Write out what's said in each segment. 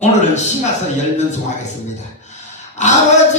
오늘은 심화서 열면송하겠습니다. 아버지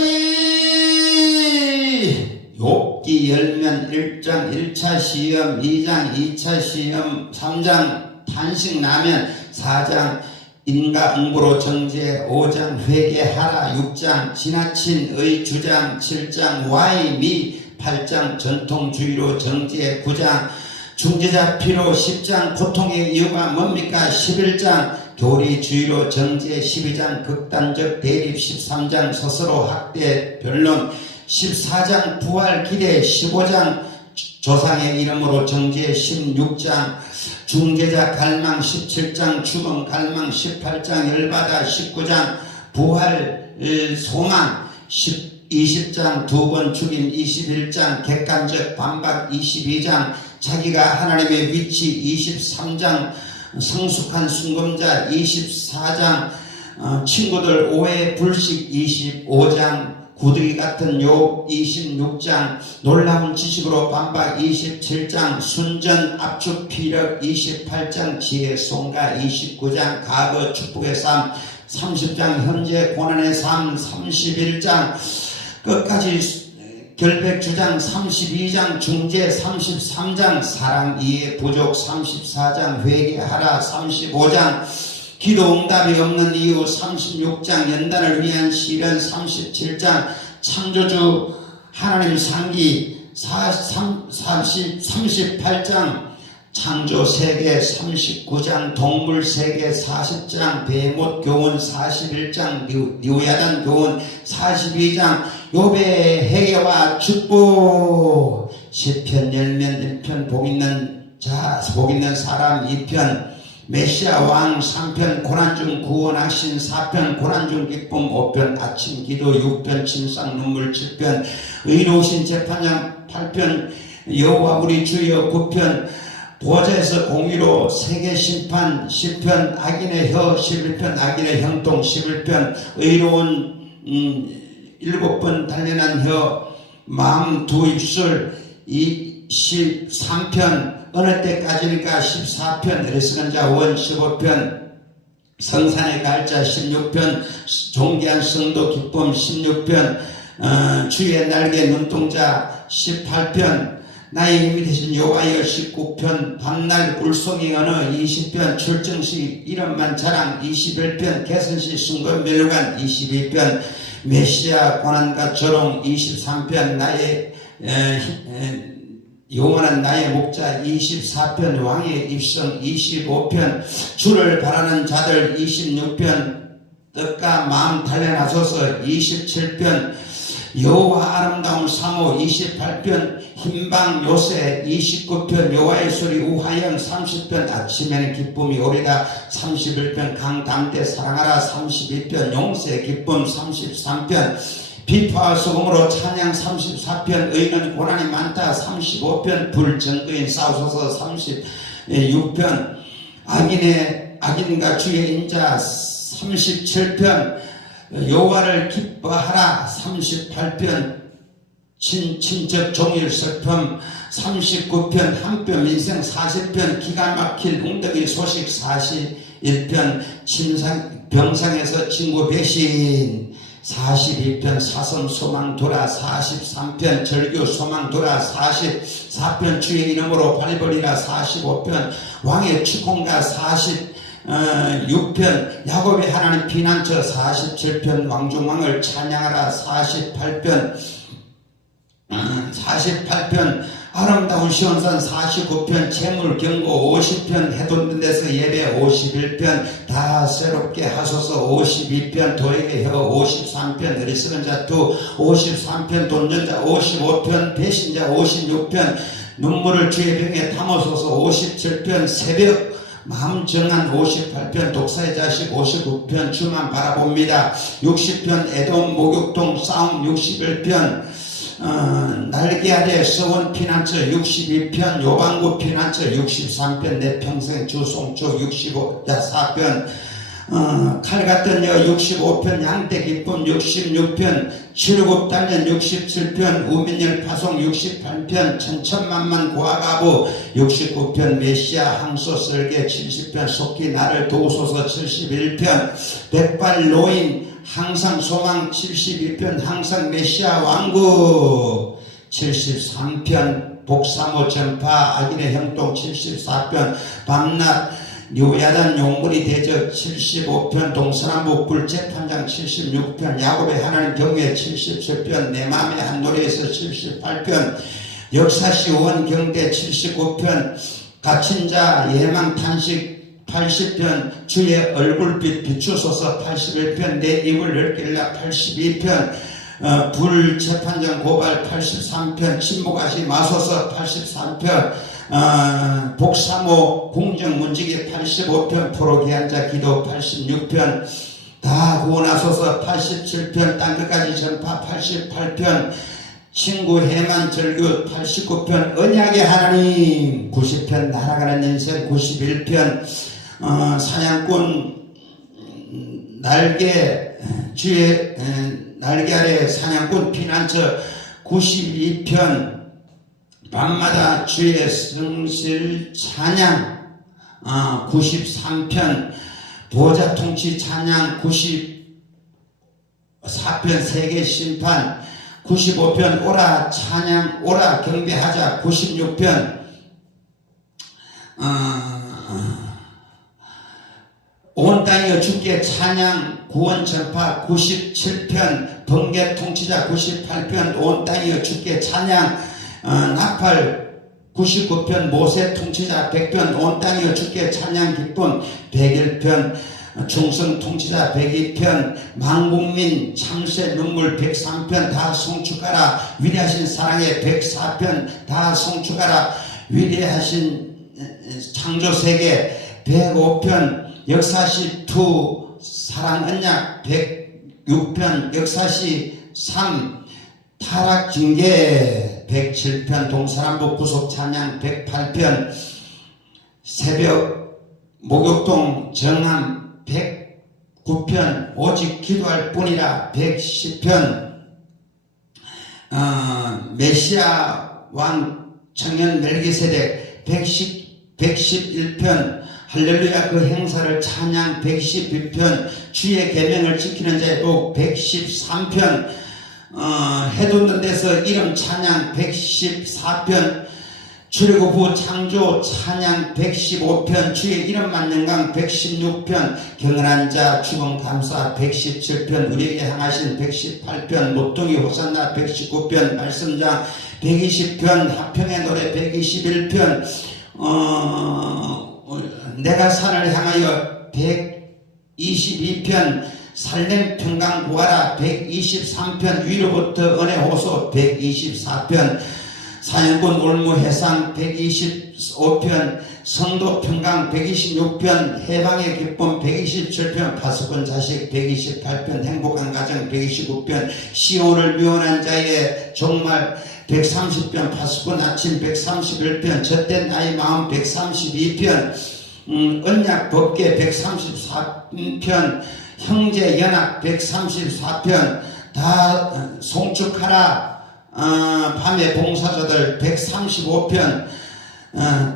욥기 열면 1장 1차 시험, 2장 2차 시험, 3장 탄식 나면, 4장 인과응보로 정죄, 5장 회개하라, 6장 지나친 의 주장, 7장 와이미, 8장 전통주의로 정죄, 9장 중재자 필요, 10장 고통의 이유가 뭡니까, 11장 교리주의로 정죄, 12장 극단적 대립, 13장 스스로 학대 변론, 14장 부활 기대, 15장 조상의 이름으로 정죄, 16장 중재자 갈망, 17장 죽음 갈망, 18장 열받아, 19장 부활 소망, 20장 두 번 죽임, 21장 객관적 반박, 22장 자기가 하나님의 위치, 23장 성숙한 순금자, 24장 친구들 오해 불식, 25장 구더기 같은 욥, 26장 놀라운 지식으로 반박, 27장 순전 압축 피력, 28장 지혜 송가, 29장 과거 축복의 삶, 30장 현재 고난의 삶, 31장 끝까지 결백 주장, 32장 중재, 33장 사랑 이해 부족, 34장 회개하라, 35장 기도 응답이 없는 이유, 36장 연단을 위한 시련, 37장 창조주 하나님 상기, 38장 창조 세계, 39장 동물 세계, 40장 베못 교훈, 41장 뉴야단 교훈, 42장 욥의 회개와 축복, 시편 열면 1편 복 있는 자, 복 있는 사람 2편, 메시아 왕 3편, 고난중 구원하신 4편, 고난중 기쁨 5편, 아침 기도 6편, 침상 눈물 7편, 의로우신 재판장 8편, 여호와 우리 주여 9편, 보좌에서 공의로 세계 심판 10편, 악인의 혀 11편, 악인의 형통 11편, 의로운 7번 단련한 혀, 마음 두 입술 23편, 어느 때까지니까 14편, 레스건자 원 15편, 성산의 갈자 16편, 존귀한 성도 기쁨 16편, 주의 날개 눈동자 18편, 나의 힘이 되신 여호와여 19편, 밤날 울송이 언어 20편, 출정시 이름만 자랑 21편, 개선시 순금 멸관 22편, 메시아 고난과 조롱 23편, 나의 영원한 나의 목자 24편, 왕의 입성 25편, 주를 바라는 자들 26편, 뜻과 마음 단련하소서 27편, 여호와 아름다운 사모 28편, 힘방 요새 29편, 여호와의 소리 우하영 30편, 아침에는 기쁨이 오리다 31편, 강당대 사랑하라 32편, 용세 기쁨 33편, 비파와 소금으로 찬양 34편, 의인은 고난이 많다 35편, 불증거인 싸우소서 36편, 악인과 주의 인자 37편, 여호와를 기뻐하라 38편, 친척 종일 슬픔 39편, 한뼘 인생 40편, 기가 막힐 웅덩이 소식 41편, 병상에서 친구 배신 42편, 사슴 소망 돌아 43편, 절규 소망 돌아 44편, 주의 이름으로 발버리라 45편, 왕의 축원가 46편, 야곱의 하나님 피난처 47편, 왕중왕을 찬양하라 48편, 아름다운 시온산 49편, 재물 경고 50편, 해돋는 데서 예배 51편, 다 새롭게 하소서 52편, 도에게 혀 53편, 어리석은 자투 53편, 돈전자 55편, 배신자 56편, 눈물을 주의 병에 담으소서 57편, 새벽 마음 정한 58편, 독사의 자식 59편, 주만 바라봅니다 60편, 에돔 목욕동 싸움 61편, 날개 아래 서원 피난처 62편, 요방구 피난처 63편, 내 평생 주 송축 65편, 칼 같은 여 65편, 양떼 기쁨 66편, 칠굽단련 67편, 우민열 파송 68편, 천천만만 고아가부 69편, 메시아 항소 설계 70편, 속기 나를 도우소서 71편, 백발 노인 항상 소망 72편, 항상 메시아 왕국 73편, 복사모 전파 악인의 형통 74편, 밤낮 류야단 용물이 대적 75편, 동서남북 불재판장 76편, 야곱의 하나님 경외 77편, 내 맘의 한 노래에서 78편, 역사시 원경대 79편, 갇힌 자 예망 탄식 80편, 주의 얼굴빛 비추소서 81편, 내 입을 넓길라 82편, 불재판장 고발 83편, 침묵하지 마소서 83편, 복사모 궁정문지기 85편, 포로기한자 기도 86편, 다 구원하소서 87편, 땅끝까지 전파 88편, 친구 해만 절규 89편, 언약의 하나님 90편, 날아가는 인생 91편, 사냥꾼 날개 주의 날개 아래 사냥꾼 피난처 92편, 밤마다 주의 성실 찬양 93편, 보좌 통치 찬양 94편, 세계 심판 95편, 오라 찬양 오라 경배하자 96편, 온 땅이여 주께 찬양 구원 전파 97편, 번개 통치자 98편, 온 땅이여 주께 찬양 나팔 99편, 모세 통치자 100편, 온 땅이여 주께 찬양 기쁨 101편, 충성 통치자 102편, 망국민 참새 눈물 103편, 다 송축하라 위대하신 사랑의 104편, 다 송축하라 위대하신 창조세계 105편, 역사시 2 사랑 언약 106편, 역사시 3 타락징계 107편, 동서남북 구속 찬양 108편, 새벽 목욕동 정함 109편, 오직 기도할 뿐이라 110편, 메시아 왕 청년 멜기세덱 111편, 할렐루야 그 행사를 찬양 112편, 주의 계명을 지키는 자의 복 113편, 해돋는 데서 이름 찬양 114편, 출애굽 후 창조 찬양 115편, 주의 이름만 영광 116편, 경건한 자 주범 감사 117편, 우리에게 향하신 118편, 모퉁이 호산나 119편, 말씀장 120편, 화평의 노래 121편, 내가 산을 향하여 122편, 살렘 평강 구하라 123편, 위로부터 은혜 호소 124편, 사연꾼 올무 해상 125편, 성도 평강 126편, 해방의 기쁨 127편, 파수꾼 자식 128편, 행복한 가정 129편, 시온을 미워한 자의 종말 130편, 파수꾼 아침 131편, 젖된 나의 마음 132편, 언약 법계 134편, 형제 연합 134편, 다 송축하라 밤의 봉사자들 135편,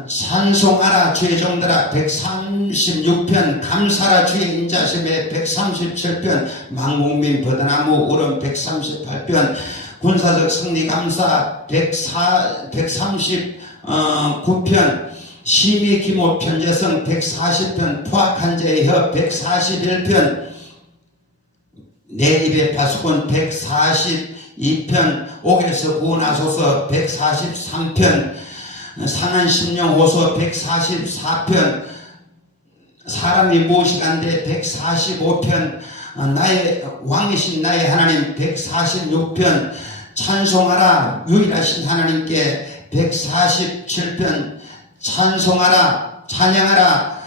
찬송하라 주의 종들아 136편, 감사라 주의 인자심에 137편, 망국민 버드나무 울음 138편, 군사적 승리 감사 139편, 심의 기모 편재성 140편, 포악한 자의 협 141편, 내 입의 파수꾼 142편, 옥에서 구원하소서 143편, 상한 심령 호소 144편, 사람이 무엇이간데 145편, 나의 왕이신 나의 하나님 146편, 찬송하라 유일하신 하나님께 147편, 찬송하라 찬양하라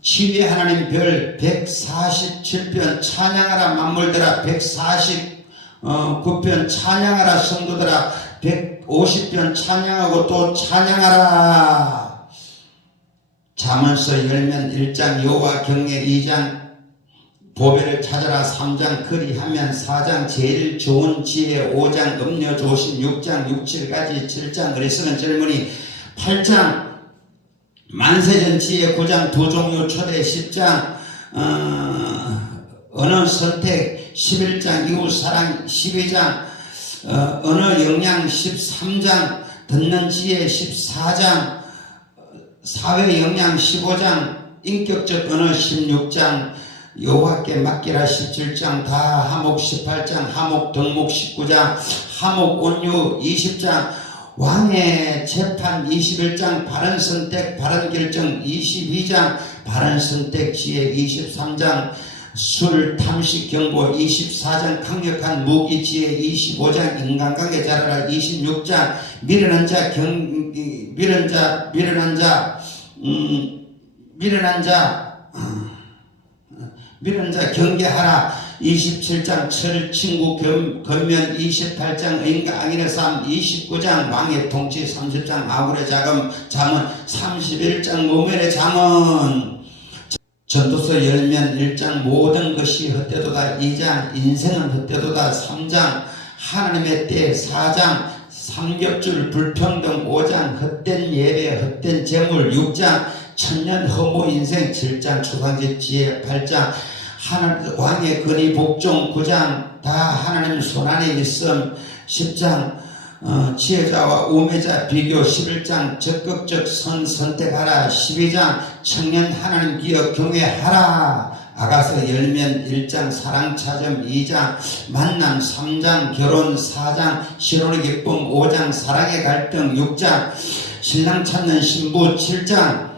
지휘 하나님 별 147편, 찬양하라 만물들아 149편, 찬양하라 성도들아 150편, 찬양하고 또 찬양하라 잠언서 열면 1장 여호와 경외 2장 보배를 찾아라 3장 그리하면 4장 제일 좋은 지혜 5장 음료 조심 6장 6, 7가지 7장 어리석은 젊은이 8장 만세전 지혜 9장 두 종류 초대 10장 언어 선택 11장 이웃 사랑 12장 언어 영양 13장 듣는 지혜 14장 사회 영양 15장 인격적 언어 16장 여호와께 맡기라 17장 다 하목 18장 하목 덕목 19장 하목 온유 20장 왕의 재판 21장 바른 선택 바른 결정 22장 바른 선택 지혜 23장 술 탐식 경고 24장 강력한 무기 지혜 25장 인간관계 잘하라 26장 미련한 자 경계하라 27장 철 친구 건면 28장 인과 악인의 삶 29장 왕의 통치 30장 아굴의 자금 잠언 31장 모멸의 잠언 전도서 열면 1장 모든 것이 헛되도다 2장 인생은 헛되도다 3장 하나님의 때 4장 삼겹줄 불평등 5장 헛된 예배 헛된 재물 6장 천년 허무 인생 7장 초상집 지혜 8장 하나님 왕의 근위 복종 9장 다 하나님 손안에 있음 10장 지혜자와 우매자 비교 11장 적극적 선택하라 12장 청년 하나님 기억 경외하라 아가서 열면 1장 사랑 찾음 2장 만남 3장 결혼 4장 신혼의 기쁨 5장 사랑의 갈등 6장 신랑 찾는 신부 7장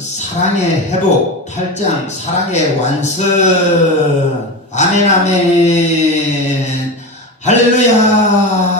사랑의 회복 8장 사랑의 완성 아멘 아멘 할렐루야